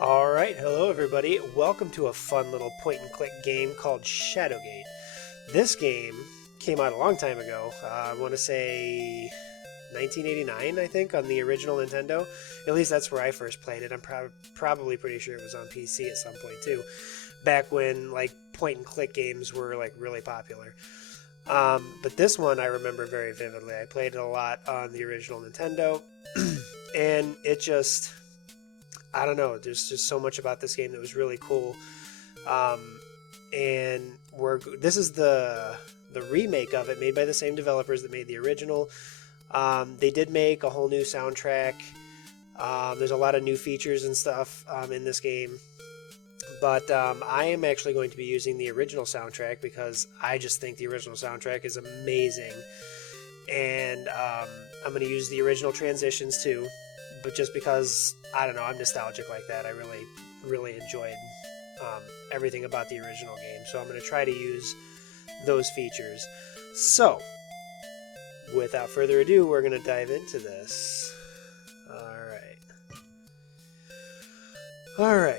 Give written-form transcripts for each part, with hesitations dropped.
Alright, hello everybody. Welcome to a fun little point and click game called Shadowgate. This game came out a long time ago. I want to say 1989, I think, on the original Nintendo. At least that's where I first played it. I'm probably pretty sure it was on PC at some point too. Back when like point and click games were like really popular. But this one I remember very vividly. I played it a lot on the original Nintendo, and it just, I don't know. There's just so much about this game that was really cool. And this is the remake of it, made by the same developers that made the original. They did make a whole new soundtrack. There's a lot of new features and stuff in this game. But I am actually going to be using the original soundtrack because I just think the original soundtrack is amazing. And I'm going to use the original transitions too. But just because, I don't know, I'm nostalgic like that. I really enjoyed everything about the original game. So I'm going to try to use those features. So, without further ado, we're going to dive into this. Alright.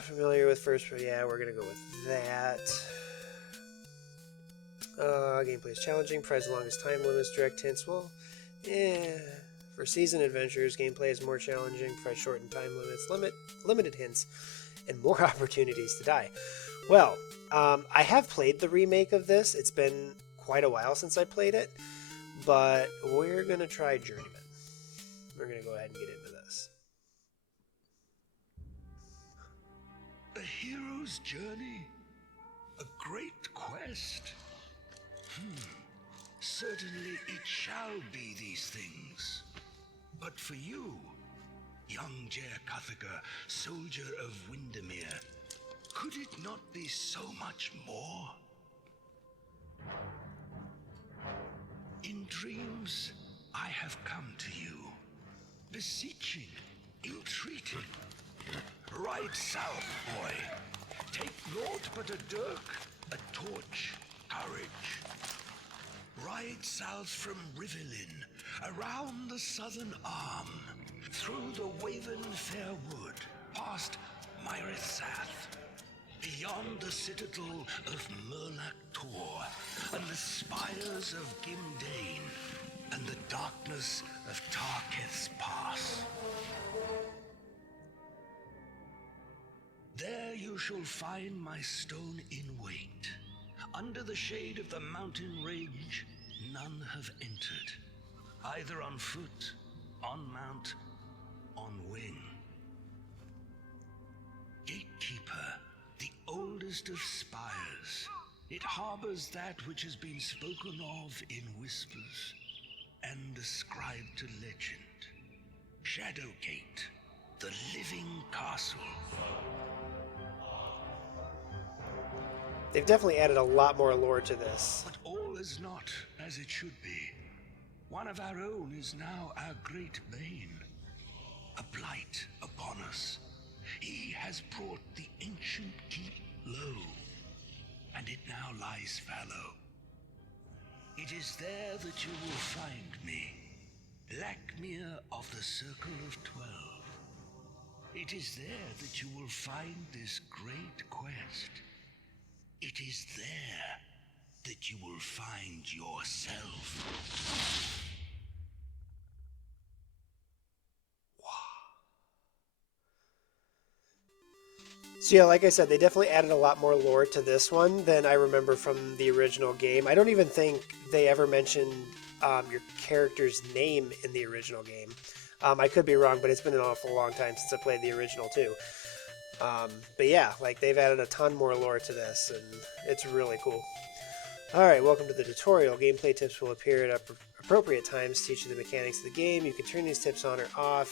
Familiar with first, yeah, we're going to go with that. Gameplay is challenging, provides the longest time limits, direct hints. Well, yeah. For season adventures, gameplay is more challenging, provides shortened time limits, limited hints, and more opportunities to die. Well, I have played the remake of this. It's been quite a while since I played it, but we're going to try Journeyman. We're going to go ahead and get into this. A hero's journey? A great quest? Certainly it shall be these things. But for you, young Jer Cuthaka, soldier of Windermere, could it not be so much more? In dreams, I have come to you, beseeching, entreating. Ride south, boy. Take naught but a dirk, a torch, courage. Ride south from Rivellin, around the southern arm, through the Waven Fair Wood, past Myrisath, beyond the citadel of Murlac Tor, and the spires of Gimdane, and the darkness of Tarketh's Pass. There you shall find my stone in wait. Under the shade of the mountain range, none have entered, either on foot, on mount, on wing. Gatekeeper, the oldest of spires, it harbors that which has been spoken of in whispers and ascribed to legend. Shadowgate, the living castle. They've definitely added a lot more lore to this. But all is not as it should be. One of our own is now our great bane, a blight upon us. He has brought the ancient keep low, and it now lies fallow. It is there that you will find me, Lackmere of the Circle of 12. It is there that you will find this great quest. It is there that you will find yourself. So yeah, like I said, they definitely added a lot more lore to this one than I remember from the original game. I don't even think they ever mentioned your character's name in the original game. I could be wrong, but it's been an awful long time since I played the original too. But yeah, like they've added a ton more lore to this, and it's really cool. Alright, welcome to the tutorial. Gameplay tips will appear at appropriate times to teach you the mechanics of the game. You can turn these tips on or off.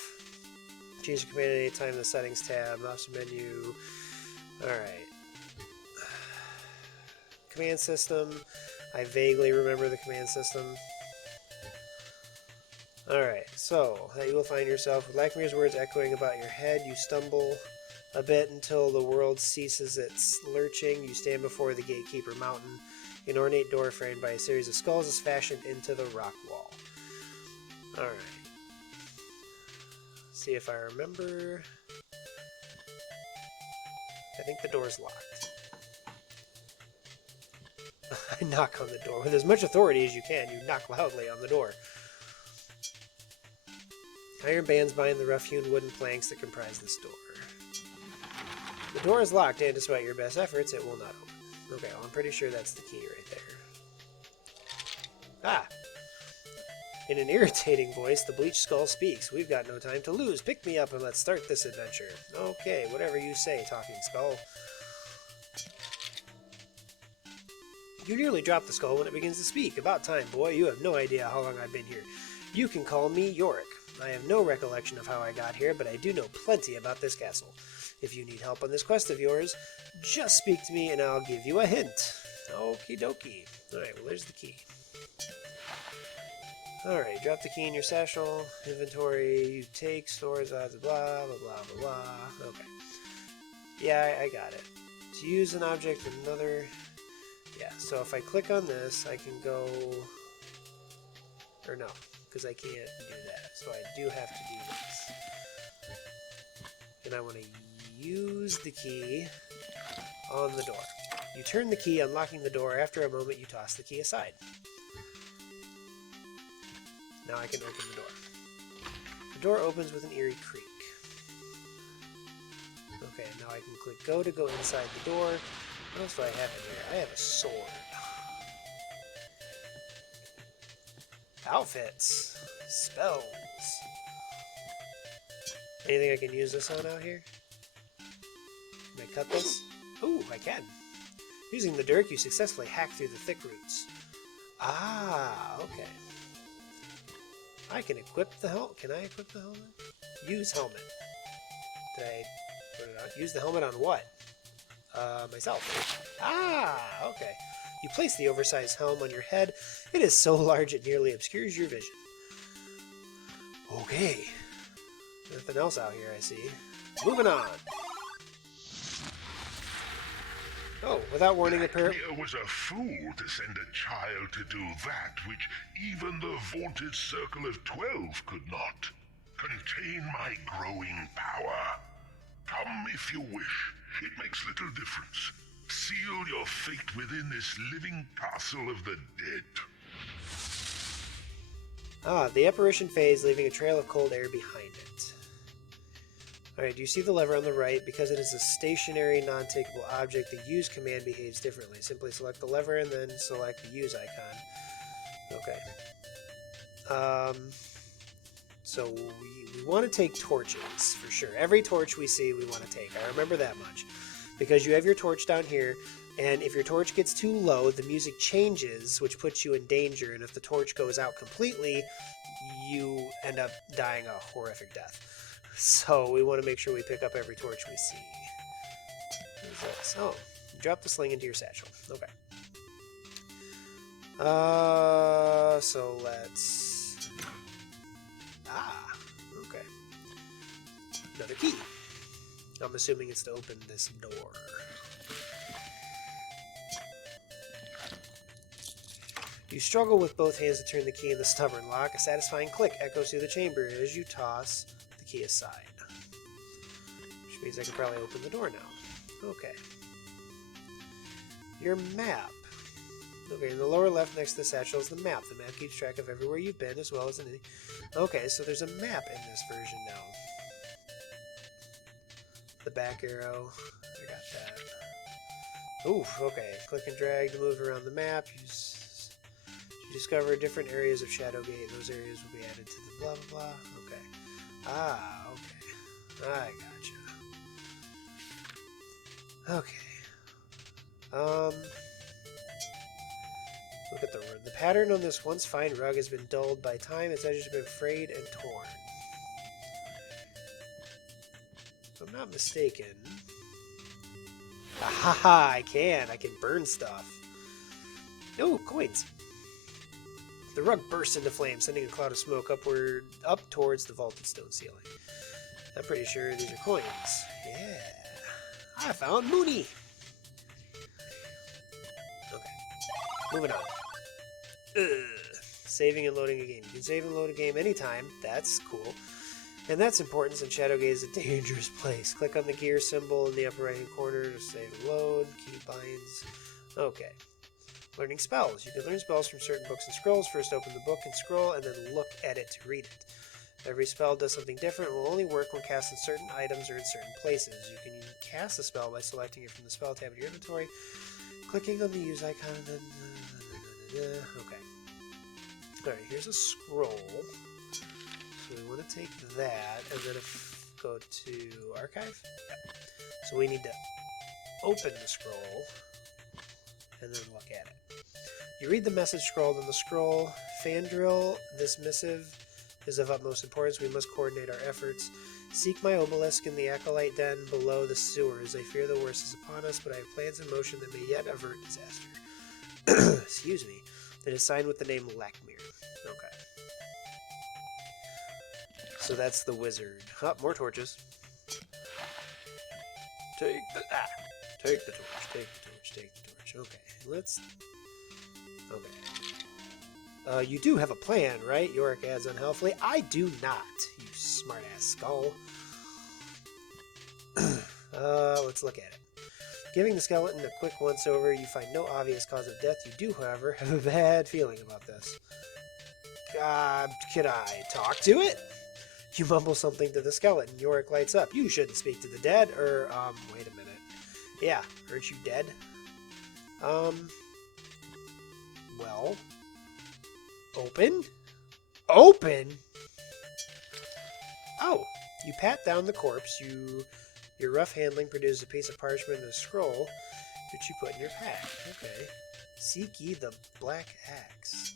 Change the command at any time in the settings tab. Mouse menu. Alright. Command system. I vaguely remember the command system. Alright, so you will find yourself with Lackmere's words echoing about your head. You stumble a bit until the world ceases its lurching. You stand before the Gatekeeper Mountain. An ornate door framed by a series of skulls is fashioned into the rock wall. Alright. See if I remember. I think the door's locked. I knock on the door. With as much authority as you can, you knock loudly on the door. Iron bands bind the rough-hewn wooden planks that comprise this door. The door is locked, and despite your best efforts, it will not open. Okay, well, I'm pretty sure that's the key right there. Ah! In an irritating voice, the bleached skull speaks. We've got no time to lose. Pick me up and let's start this adventure. Okay, whatever you say, talking skull. You nearly drop the skull when it begins to speak. About time, boy. You have no idea how long I've been here. You can call me Yorick. I have no recollection of how I got here, but I do know plenty about this castle. If you need help on this quest of yours, just speak to me and I'll give you a hint. Okie dokie. Alright, well, there's the key. Alright, drop the key in your satchel. Inventory, you take, stores, odds, blah, blah, blah, blah, blah. Okay. Yeah, I got it. To use an object in another... Yeah, so if I click on this, I can go... Or no, because I can't do that. So I do have to do this. And I want to use the key on the door. You turn the key, unlocking the door. After a moment, you toss the key aside. Now I can open the door. The door opens with an eerie creak. Okay, now I can click go to go inside the door. What else do I have in here? I have a sword. Outfits. Spells. Anything I can use this on out here? Can I cut this? Ooh, I can. Using the dirk, you successfully hack through the thick roots. Ah, okay. I can equip the helmet. Can I equip the helmet? Use helmet. Did I put it on? Use the helmet on what? Myself. Ah, okay. You place the oversized helm on your head. It is so large it nearly obscures your vision. Okay. Nothing else out here, I see. Moving on. Oh, without warning, a pair... Here was a fool to send a child to do that which even the vaunted Circle of 12 could not. Contain my growing power. Come if you wish. It makes little difference. Seal your fate within this living castle of the dead. Ah, the apparition fades, leaving a trail of cold air behind it. Alright, do you see the lever on the right? Because it is a stationary, non-takeable object, the use command behaves differently. Simply select the lever and then select the use icon. Okay. So we want to take torches, for sure. Every torch we see, we want to take. I remember that much. Because you have your torch down here, and if your torch gets too low, the music changes, which puts you in danger, and if the torch goes out completely, you end up dying a horrific death. So we want to make sure we pick up every torch we see. What is this? Oh, you drop the sling into your satchel. Okay. So let's... Ah, okay. Another key. I'm assuming it's to open this door. You struggle with both hands to turn the key in the stubborn lock. A satisfying click echoes through the chamber as you toss the key aside. Which means I can probably open the door now. Okay. Your map. Okay, in the lower left next to the satchel is the map. The map keeps track of everywhere you've been as well as any... Okay, so there's a map in this version now. The back arrow. I got that. Oof, okay. Click and drag to move around the map. You discover different areas of Shadowgate. Those areas will be added to the blah blah blah. Okay. Ah, okay. I gotcha. Okay. Look at the pattern on this once fine rug has been dulled by time. Its edges have been frayed and torn. If I'm not mistaken... Ahaha, I can burn stuff. Oh, coins. The rug bursts into flames, sending a cloud of smoke up towards the vaulted stone ceiling. I'm pretty sure these are coins. Yeah. I found Mooney. Okay. Moving on. Saving and loading a game. You can save and load a game anytime. That's cool. And that's important since Shadowgate is a dangerous place. Click on the gear symbol in the upper right hand corner to save and load. Key binds. Okay. Learning spells. You can learn spells from certain books and scrolls. First open the book and scroll and then look at it to read it. Every spell does something different and will only work when cast on certain items or in certain places. You can cast a spell by selecting it from the spell tab of your inventory, clicking on the use icon, and then... Okay. Alright, here's a scroll. So we want to take that, and then go to Archive. Yep. So we need to open the scroll, and then look at it. You read the message scrolled on the scroll. Fandrill, this missive is of utmost importance. We must coordinate our efforts. Seek my obelisk in the Acolyte Den below the sewers. I fear the worst is upon us, but I have plans in motion that may yet avert disaster. Excuse me. It is signed with the name Lakmir. Okay. So that's the wizard. Oh, more torches. Take the torch, take the torch, take the torch. Okay, let's... Okay. You do have a plan, right? Yorick adds unhealthily. I do not, you smart-ass skull. Let's look at it. Giving the skeleton a quick once-over, you find no obvious cause of death. You do, however, have a bad feeling about this. Can I talk to it? You mumble something to the skeleton. Yorick lights up. You shouldn't speak to the dead, or, wait a minute. Yeah, aren't you dead? Well... Open? Open? Oh, you pat down the corpse. Your rough handling produces a piece of parchment and a scroll, which you put in your pack. Okay. Seek ye the black axe.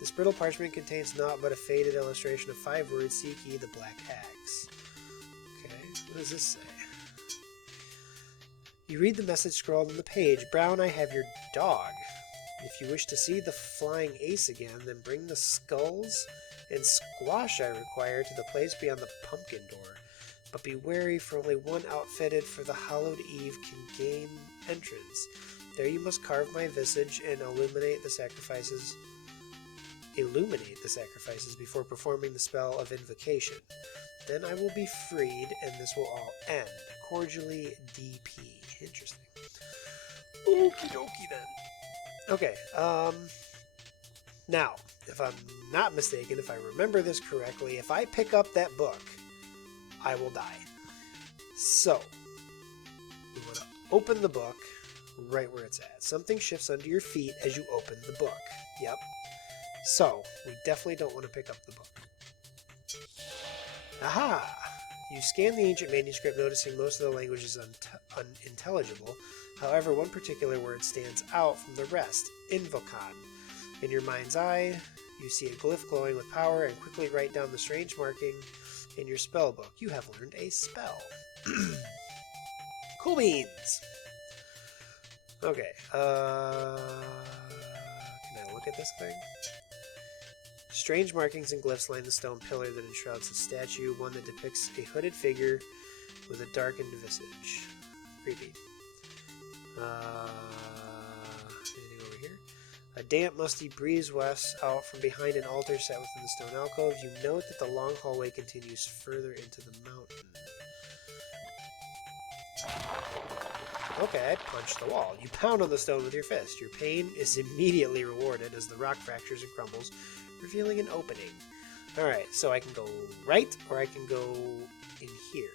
This brittle parchment contains naught but a faded illustration of 5 words. Seek ye the black axe. Okay, what does this say? You read the message scrawled on the page. Brown, I have your dog. If you wish to see the flying ace again, then bring the skulls and squash I require to the place beyond the pumpkin door. But be wary, for only one outfitted for the hallowed eve can gain entrance. There you must carve my visage and illuminate the sacrifices before performing the spell of invocation. Then I will be freed, and this will all end. Cordially, DP. Interesting. Okie dokie then. Okay, now, if I'm not mistaken, if I remember this correctly, if I pick up that book, I will die. So, we want to open the book right where it's at. Something shifts under your feet as you open the book. Yep. So, we definitely don't want to pick up the book. Aha! You scan the ancient manuscript, noticing most of the language is unintelligible. However, one particular word stands out from the rest, Invocon. In your mind's eye, you see a glyph glowing with power and quickly write down the strange marking in your spell book. You have learned a spell. Cool beans! Okay, can I look at this thing? Strange markings and glyphs line the stone pillar that enshrouds the statue, one that depicts a hooded figure with a darkened visage. Creepy. Anything over here? A damp, musty breeze wafts out from behind an altar set within the stone alcove. You note that the long hallway continues further into the mountain. Okay, I punched the wall. You pound on the stone with your fist. Your pain is immediately rewarded as the rock fractures and crumbles, revealing an opening. Alright, so I can go right, or I can go in here.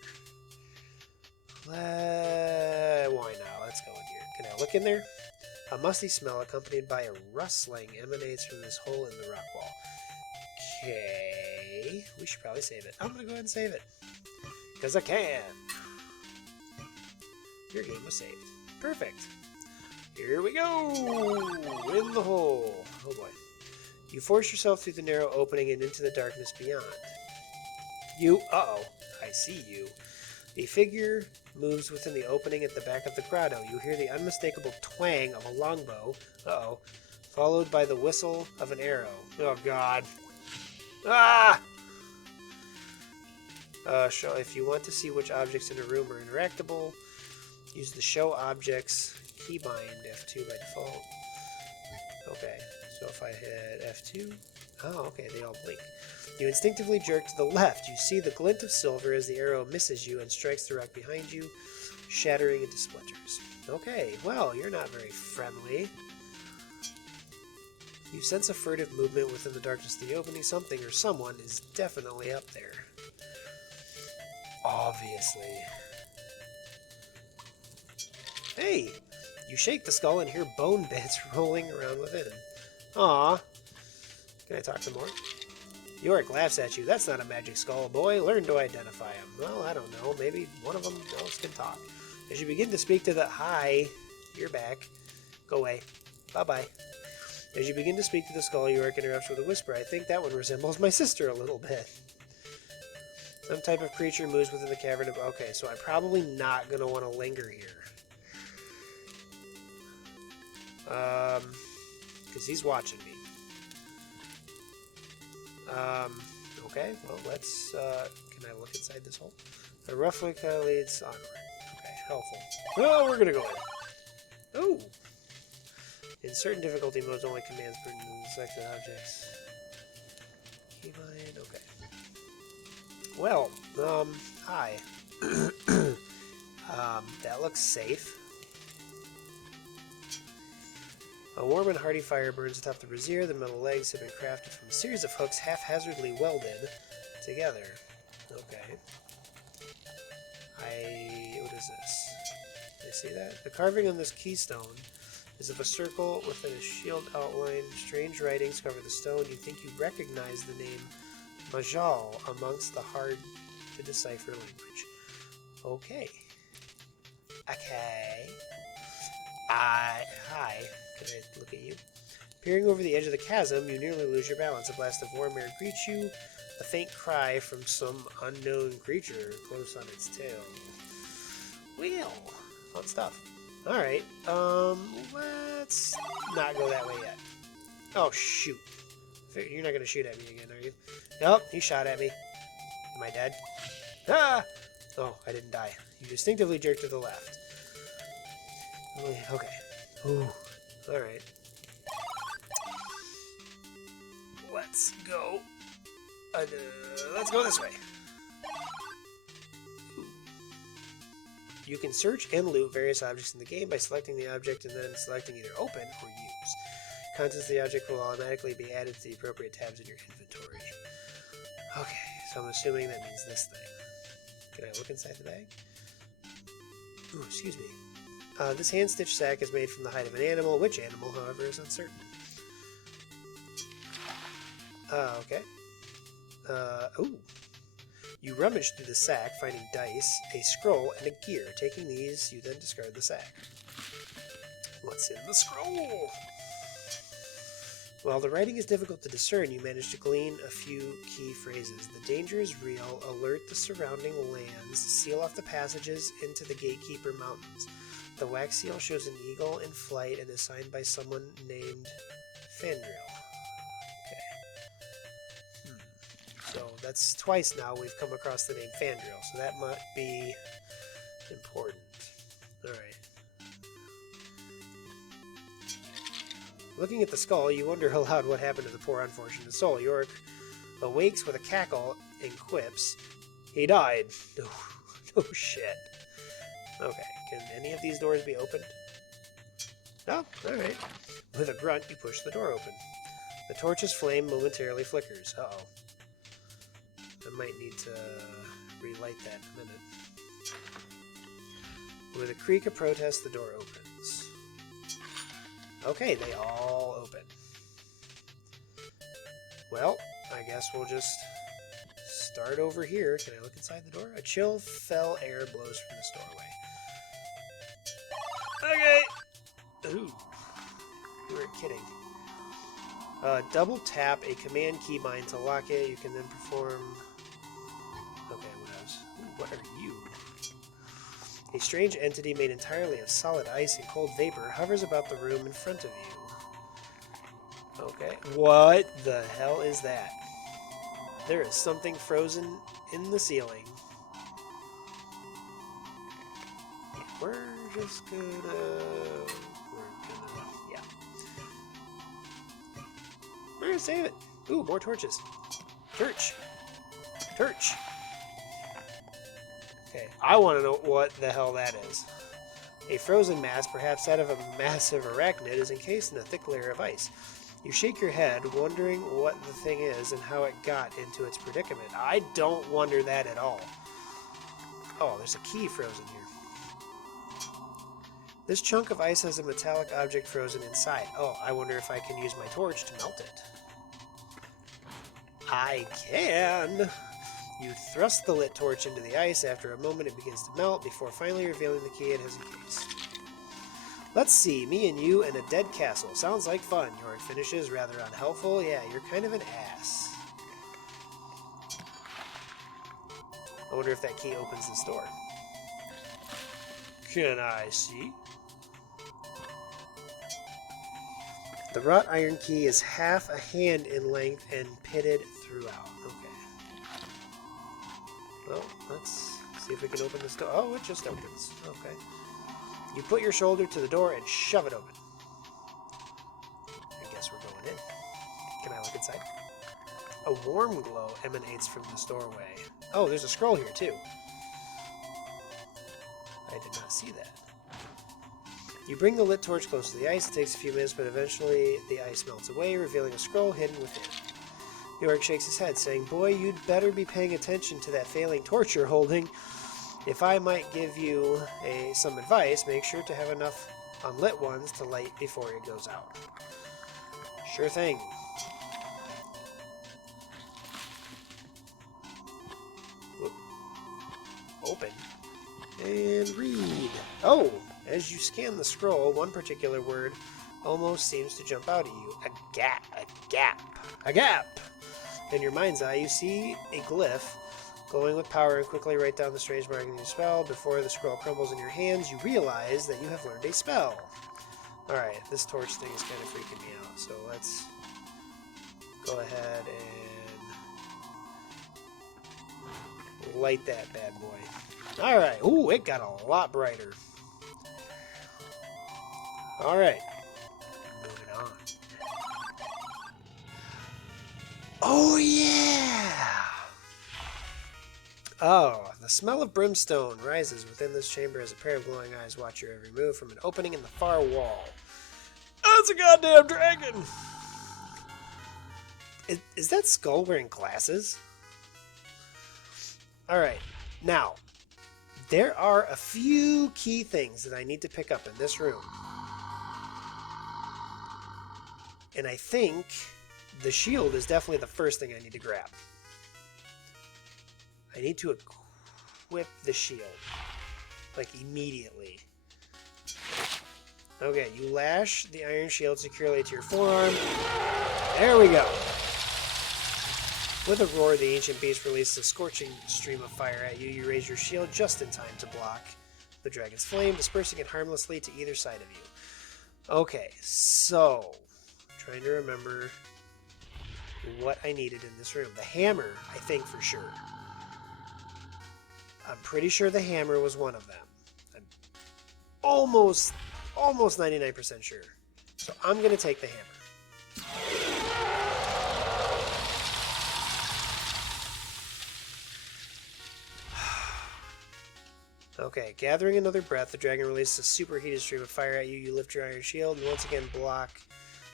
Why not? Let's go in here. Can I look in there? A musty smell accompanied by a rustling emanates from this hole in the rock wall. Okay, we should probably save it. I'm going to go ahead and save it. Because I can. Your game was saved. Perfect. Here we go. In the hole. Oh boy. You force yourself through the narrow opening and into the darkness beyond. I see you. A figure moves within the opening at the back of the grotto. You hear the unmistakable twang of a longbow, followed by the whistle of an arrow. Oh god. Ah! If you want to see which objects in a room are interactable, use the Show Objects keybind F2 by default. Okay, so if I hit F2, okay, they all blink. You instinctively jerk to the left. You see the glint of silver as the arrow misses you and strikes the rock behind you, shattering into splinters. Okay, well, you're not very friendly. You sense a furtive movement within the darkness of the opening. Something or someone is definitely up there. Obviously. Hey! You shake the skull and hear bone bits rolling around within. Aw. Can I talk some more? Yorick laughs at you. That's not a magic skull, boy. Learn to identify him. Well, I don't know. Maybe one of them else can talk. As you begin to speak to the... Hi. You're back. Go away. Bye-bye. As you begin to speak to the skull, Yorick interrupts with a whisper. I think that one resembles my sister a little bit. Some type of creature moves within the cavern. Okay, so I'm probably not going to want to linger here. Because he's watching me. Okay, well, let's, can I look inside this hole? The roughly leads onward. Okay, helpful. Oh, we're gonna go in. Oh! In certain difficulty modes, only commands pertinent to selected objects. Keybind, okay. Well, hi. That looks safe. A warm and hearty fire burns atop the brazier. The metal legs have been crafted from a series of hooks haphazardly welded together. Okay. What is this? Do you see that? The carving on this keystone is of a circle within a shield outline. Strange writings cover the stone. You think you recognize the name Majal amongst the hard-to-decipher language. Okay. Okay. Hi. Can I look at you? Peering over the edge of the chasm, you nearly lose your balance. A blast of warm air greets you. A faint cry from some unknown creature close on its tail. Well, fun stuff. Alright, let's not go that way yet. Oh, shoot. You're not going to shoot at me again, are you? Nope, you shot at me. Am I dead? Ah! Oh, I didn't die. You distinctively jerked to the left. Okay. Ooh. Alright. Let's go. Let's go this way. You can search and loot various objects in the game by selecting the object and then selecting either open or use. Contents of the object will automatically be added to the appropriate tabs in your inventory. Okay, so I'm assuming that means this thing. Can I look inside the bag? Ooh, excuse me. This hand-stitched sack is made from the hide of an animal. Which animal, however, is uncertain. Okay. Ooh. You rummage through the sack, finding dice, a scroll, and a gear. Taking these, you then discard the sack. What's in the scroll? While the writing is difficult to discern, you manage to glean a few key phrases. The danger is real. Alert the surrounding lands. Seal off the passages into the Gatekeeper Mountains. The wax seal shows an eagle in flight and is signed by someone named Fandriel. Okay. So that's twice now we've come across the name Fandriel, so that might be important. Alright. Looking at the skull, you wonder aloud what happened to the poor unfortunate soul. Yorick awakes with a cackle and quips, "He died." No shit. Okay, can any of these doors be opened? No? Alright. With a grunt, you push the door open. The torch's flame momentarily flickers. Uh-oh. I might need to relight that in a minute. With a creak of protest, the door opens. Okay, they all open. Well, I guess we'll just start over here. Can I look inside the door? A chill, fell air blows from this doorway. Okay! Ooh. You weren't kidding. Double tap a command keybind to lock it. You can then perform... Okay, what else? Ooh, what are you? A strange entity made entirely of solid ice and cold vapor hovers about the room in front of you. Okay. What the hell is that? There is something frozen in the ceiling. We're just gonna... yeah. We're gonna save it. Ooh, more torches. Torch. Torch. Okay, I want to know what the hell that is. A frozen mass, perhaps that of a massive arachnid, is encased in a thick layer of ice. You shake your head, wondering what the thing is and how it got into its predicament. I don't wonder that at all. Oh, there's a key frozen here. This chunk of ice has a metallic object frozen inside. Oh, I wonder if I can use my torch to melt it. I can! You thrust the lit torch into the ice. After a moment, it begins to melt before finally revealing the key it has encased. Let's see, me and you in a dead castle. Sounds like fun. Yorick finishes, rather unhelpful. Yeah, you're kind of an ass. I wonder if that key opens this door. Can I see? The wrought iron key is half a hand in length and pitted throughout. Okay. Well, let's see if we can open this door. Oh, it just opens. Okay. You put your shoulder to the door and shove it open. I guess we're going in. Can I look inside? A warm glow emanates from this doorway. Oh, there's a scroll here, too. I did not see that. You bring the lit torch close to the ice. It takes a few minutes, but eventually the ice melts away, revealing a scroll hidden within. Yorick shakes his head, saying, "Boy, you'd better be paying attention to that failing torch you're holding. If I might give you some advice, make sure to have enough unlit ones to light before it goes out." Sure thing. Whoop. Open. And read. Oh! As you scan the scroll, one particular word almost seems to jump out at you. A gap. A gap. A gap! In your mind's eye, you see a glyph glowing with power and quickly write down the strange marking of your spell. Before the scroll crumbles in your hands, you realize that you have learned a spell. Alright, this torch thing is kind of freaking me out, so let's go ahead and light that bad boy. Alright, ooh, it got a lot brighter. Alright, moving on. Oh yeah! Oh, the smell of brimstone rises within this chamber as a pair of glowing eyes watch your every move from an opening in the far wall. Oh, it's a goddamn dragon! Is that skull wearing glasses? Alright, now, there are a few key things that I need to pick up in this room. And I think the shield is definitely the first thing I need to grab. I need to equip the shield. Like, immediately. Okay, you lash the iron shield securely to your forearm. There we go. With a roar, the ancient beast releases a scorching stream of fire at you. You raise your shield just in time to block the dragon's flame, dispersing it harmlessly to either side of you. Okay, so... trying to remember what I needed in this room. The hammer, I think for sure. I'm pretty sure the hammer was one of them. I'm almost 99% sure. So I'm going to take the hammer. Okay, gathering another breath, the dragon releases a superheated stream of fire at you. You lift your iron shield and once again block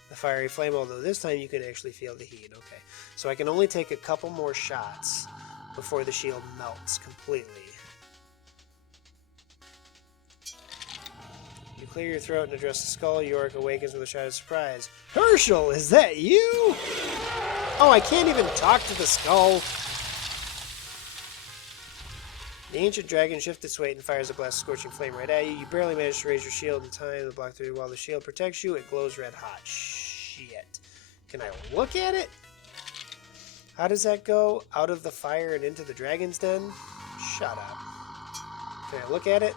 the fiery flame, although this time you can actually feel the heat. Okay, so I can only take a couple more shots before the shield melts completely. You clear your throat and address the skull. Yorick awakens with a shout of surprise. Herschel, is that you? Oh, I can't even talk to the skull. The ancient dragon shifts its weight and fires a blast of scorching flame right at you. You barely manage to raise your shield in time to block through. While the shield protects you, it glows red hot. Shit. Can I look at it? How does that go? Out of the fire and into the dragon's den? Shut up. Can I look at it?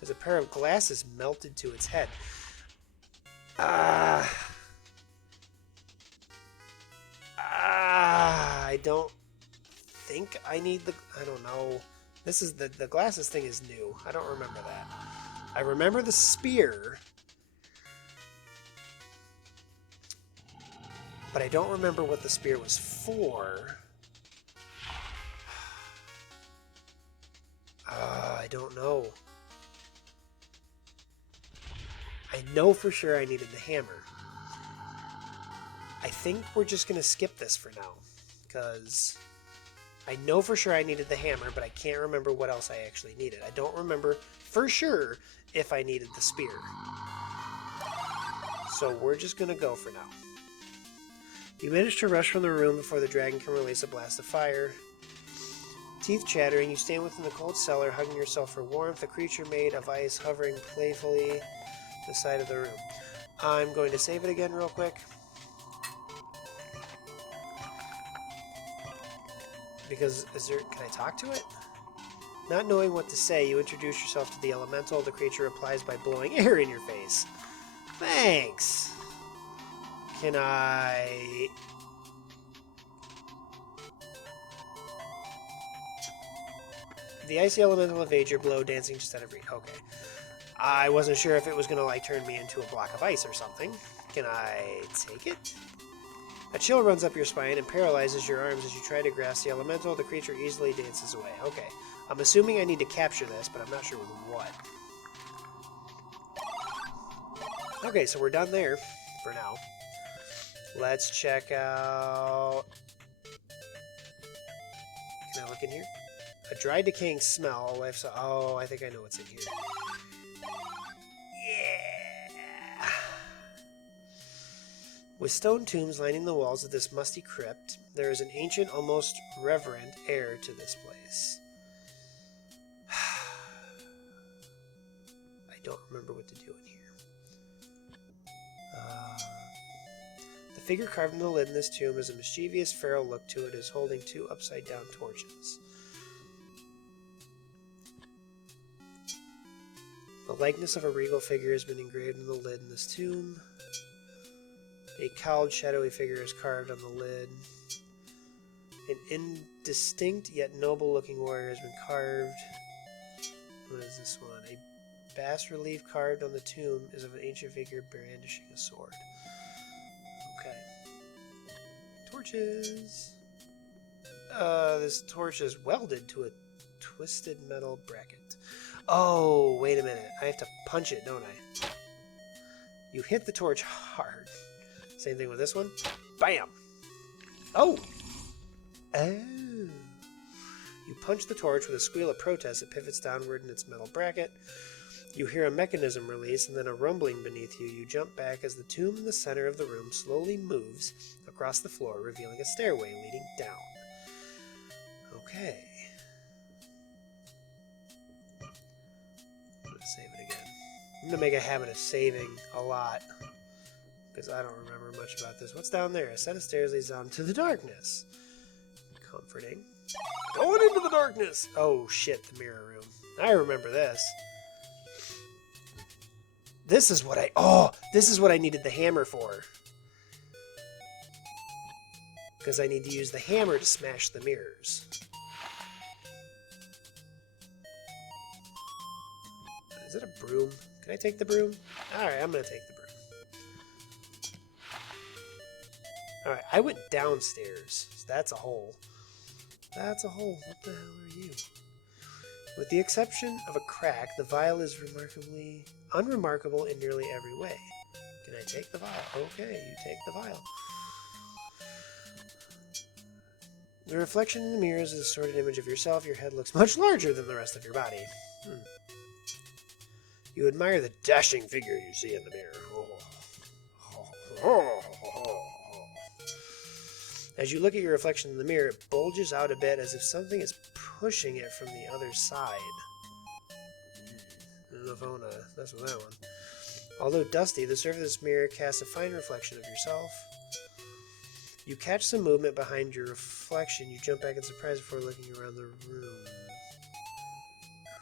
There's a pair of glasses melted to its head. I don't think I need the... I don't know. This is the glasses thing is new. I don't remember that. I remember the spear. But I don't remember what the spear was for. I don't know. I know for sure I needed the hammer. I think we're just going to skip this for now, because I know for sure I needed the hammer, but I can't remember what else I actually needed. I don't remember for sure if I needed the spear. So we're just going to go for now. You manage to rush from the room before the dragon can release a blast of fire. Teeth chattering, you stand within the cold cellar, hugging yourself for warmth, a creature made of ice hovering playfully to the side of the room. I'm going to save it again real quick. Because, can I talk to it? Not knowing what to say, you introduce yourself to the elemental. The creature replies by blowing air in your face. Thanks. Can I... The icy elemental evades your blow, dancing just out of reach. Okay. I wasn't sure if it was going to, like, turn me into a block of ice or something. Can I take it? A chill runs up your spine and paralyzes your arms as you try to grasp the elemental. The creature easily dances away. Okay. I'm assuming I need to capture this, but I'm not sure with what. Okay, so we're done there for now. Let's check out... Can I look in here? A dry, decaying smell. Oh, I think I know what's in here. Yeah! With stone tombs lining the walls of this musty crypt, there is an ancient, almost reverent air to this place. I don't remember what to do in here. The figure carved in the lid in this tomb has a mischievous, feral look to it, is holding two upside-down torches. The likeness of a regal figure has been engraved in the lid in this tomb. A cowled, shadowy figure is carved on the lid. An indistinct yet noble-looking warrior has been carved. What is this one? A bas-relief carved on the tomb is of an ancient figure brandishing a sword. Okay. Torches. This torch is welded to a twisted metal bracket. Oh, wait a minute. I have to punch it, don't I? You hit the torch hard. Same thing with this one. Bam! Oh! Oh. You punch the torch with a squeal of protest. It pivots downward in its metal bracket. You hear a mechanism release and then a rumbling beneath you. You jump back as the tomb in the center of the room slowly moves across the floor, revealing a stairway leading down. Okay. I'm going to save it again. I'm going to make a habit of saving a lot, because I don't remember much about this. What's down there? A set of stairs leads down to the darkness. Comforting. Going into the darkness! Oh shit, the mirror room. I remember this. This is what I needed the hammer for. Because I need to use the hammer to smash the mirrors. Is it a broom? Can I take the broom? Alright, I'm going to take the broom. Alright, I went downstairs. So that's a hole. That's a hole. What the hell are you? With the exception of a crack, the vial is unremarkable in nearly every way. Can I take the vial? Okay, you take the vial. The reflection in the mirror is a distorted image of yourself. Your head looks much larger than the rest of your body. You admire the dashing figure you see in the mirror. As you look at your reflection in the mirror, it bulges out a bit as if something is pushing it from the other side. I don't know if I want to mess with that one. Although dusty, the surface of this mirror casts a fine reflection of yourself. You catch some movement behind your reflection. You jump back in surprise before looking around the room.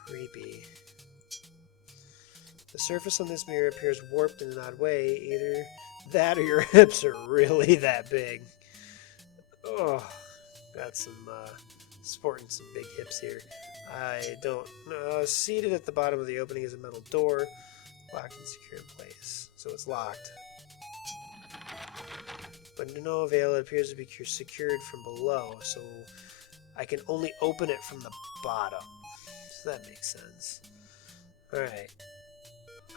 Creepy. The surface on this mirror appears warped in an odd way. Either that or your hips are really that big. Oh, got some, sporting some big hips here. I don't know. Seated at the bottom of the opening is a metal door, locked and secure in place. So it's locked. But to no avail, it appears to be secured from below, so I can only open it from the bottom. So that makes sense. Alright.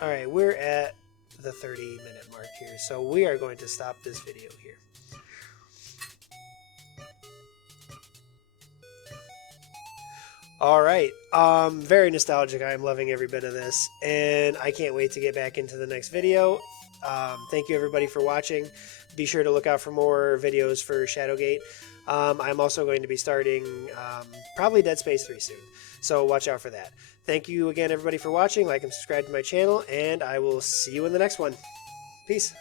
Alright, we're at the 30-minute mark here. So we are going to stop this video here. Alright. Very nostalgic. I'm loving every bit of this. And I can't wait to get back into the next video. Thank you everybody for watching. Be sure to look out for more videos for Shadowgate. I'm also going to be starting probably Dead Space 3 soon. So watch out for that. Thank you again everybody for watching. Like and subscribe to my channel. And I will see you in the next one. Peace.